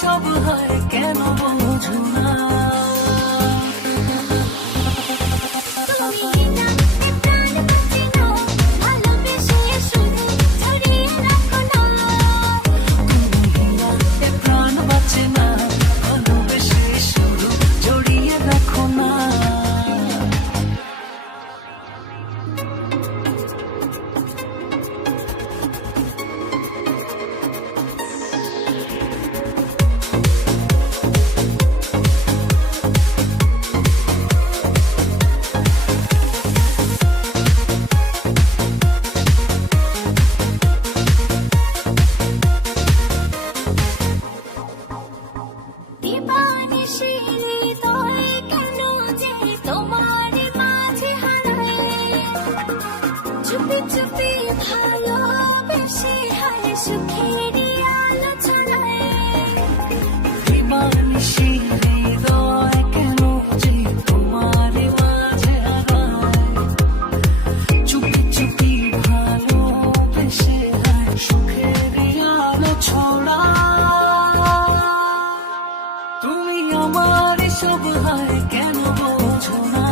সব হয় কেন বোঝো না প্রাণ বাঁচে না ভালোবেসে শুধু জড়িয়ে রাখো না চুপি চুপি ভালোবেসে হায় সুখের আলো ছড়ায় দিবানিশি হৃদয় কেন যে তোমার মাঝে হারায় চুপি চুপি ভালোবেসে হায় সুখের আলো ছড়ায় তুমি আমার সব হয় কেন বোঝো না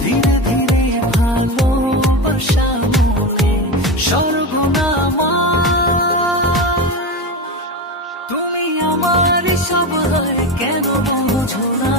ধীরে ধীরে ভালোবাসা মনে স্বর্গনামায় তুমি আমার সব হয় কেন বোঝো না